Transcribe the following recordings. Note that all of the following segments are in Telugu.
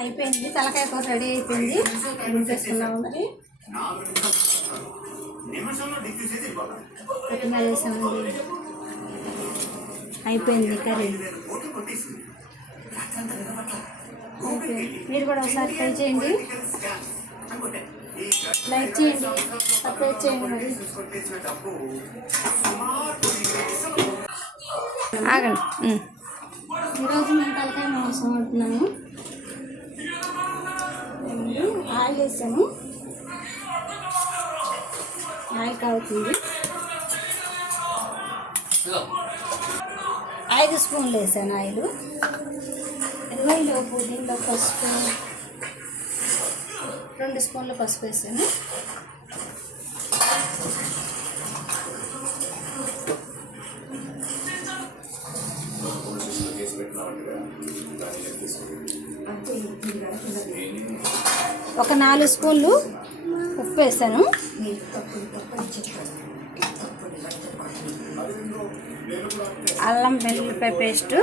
అయిపోయింది. తలకాయ కూర రెడీ అయిపోయింది. చేసుకున్నాము మరి? కొత్తిమీర వేసామండి. అయిపోయింది కర్రీ. మీరు కూడా ఒకసారి ట్రై చేయండి. లైక్ చేయండి. సబ్స్క్రైబ్ చేయండి మరి. ఆగండి. ఈరోజు నేను తలకాయ మాంసం వండుతున్నాను? ఆయిల్ వేసాను. ఆయిల్ కావుతుంది ఐదు స్పూన్లు వేసాను ఆయిల్. ఇదిగో దీనిలో పసుపు. రెండు స్పూన్లు పసుపు వేసాను. ఒక నాలుగు స్పూన్లు ఉప్పు వేసాను. అల్లం వెల్లుల్లిపాయ పేస్ట్.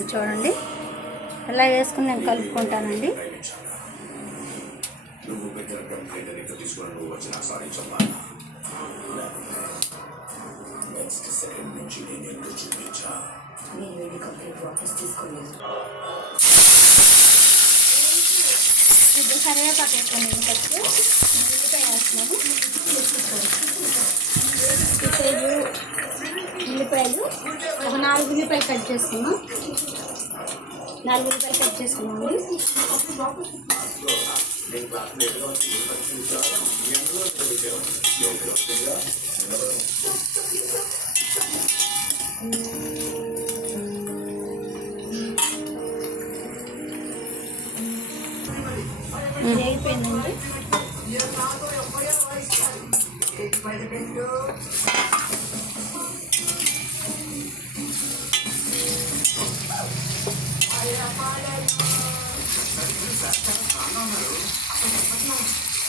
చూడండి. ఇలా వేసుకుని నేను కలుపుకుంటానండి. ఇది కరివేపాకు వేసుకుని ఫస్ట్ ఉల్లిపాయ ఉల్లిపాయలు ఉల్లిపాయలు ఒక నాలుగు ఉల్లిపాయలు కట్ చేసుకున్నాం నాలుగు ఉల్లిపాయలు కట్ చేసుకున్నామండి. ఇది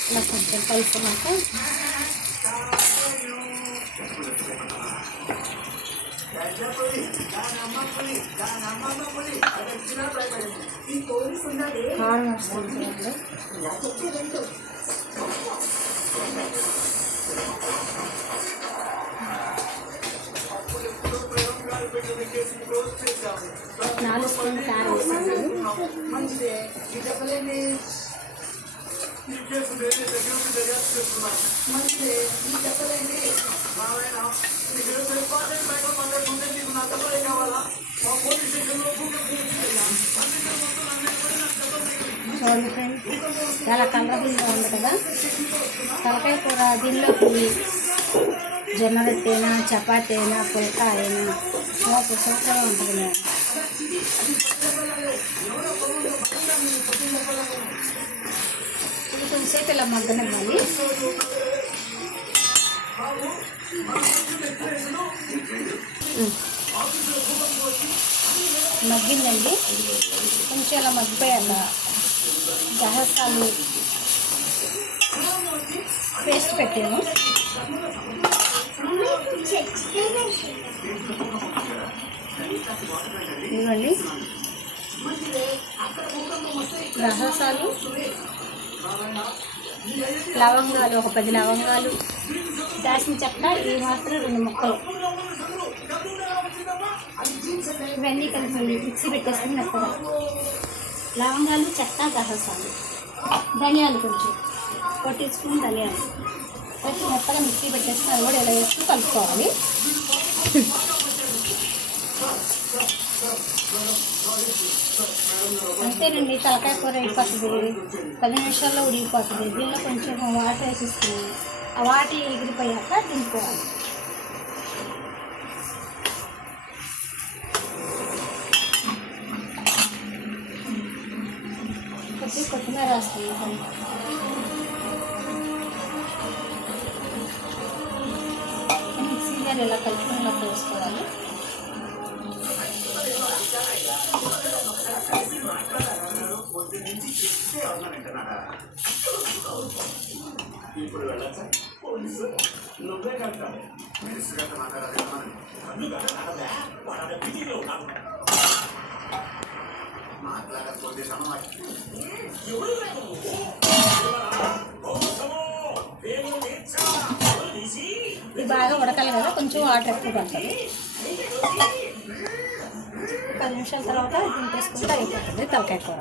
ఇలా కొంచెం కలుపుకున్నాక కారం వస్తుంది చూడండి. నాలుగు స్పూన్లు కారం వేసాను చూడండి ఫ్రెండ్స్ చాలా కలర్ఫుల్గా ఉంది కదా? తలకాయ కూర దీనిలోకి జొన్న రొట్టె అయినా చపాతీ అయినా పుల్కా అయినా సూపర్ సూపర్గా ఉంటుంది మేడం. ఇది కొంచెంసేపు ఇలా మగ్గనివ్వాలి. మగ్గిందండి. కొంచెం అలా మగ్గిపోయాక గహసాలు పేస్ట్ పెట్టాను. ఇదిగోండి. గహసాలు లవంగాలు ఒక పది లవంగాలు. దాచిన చెక్క ఈ మాత్రం రెండు ముక్కలు. ఇవన్నీ కలిపి మిక్సీ పెట్టేసుకుని మెత్తగా లవంగాలు చెక్క గహసాలు ధనియాలు కొంచెం. కొట్టించుకుని ధనియాలు. కొంచెం మెత్తగా మిక్సీ పెట్టేసుకుని అది కూడా ఇలా వేసుకుని కలుపుకోవాలి. అంతేనండి తలకాయ కూర అయిపోతుంది. పది నిమిషాల్లో ఉడిగిపోతుంది దీనిలో కొంచెం వాటర్ వేసేసుకుని ఆ వాటర్ ఎగిరిపోయాక దింపుకోవాలి. కొద్ది కొత్తిమీర వేస్తుంది మిక్సీ గారు ఇలా ఇప్పుడు పోలీసు? నువ్వే కడతావు. మినిస్టర్ గారితో మాట్లాడాలి మాట్లాడకపోతే సమాజం ఇది బాగా ఉడకాలి కదా కొంచెం వాటర్ ఎక్కువ పడుతుంది పది నిమిషాల తర్వాత దింపేసుకుంటే అయిపోతుంది తలకాయ కూర.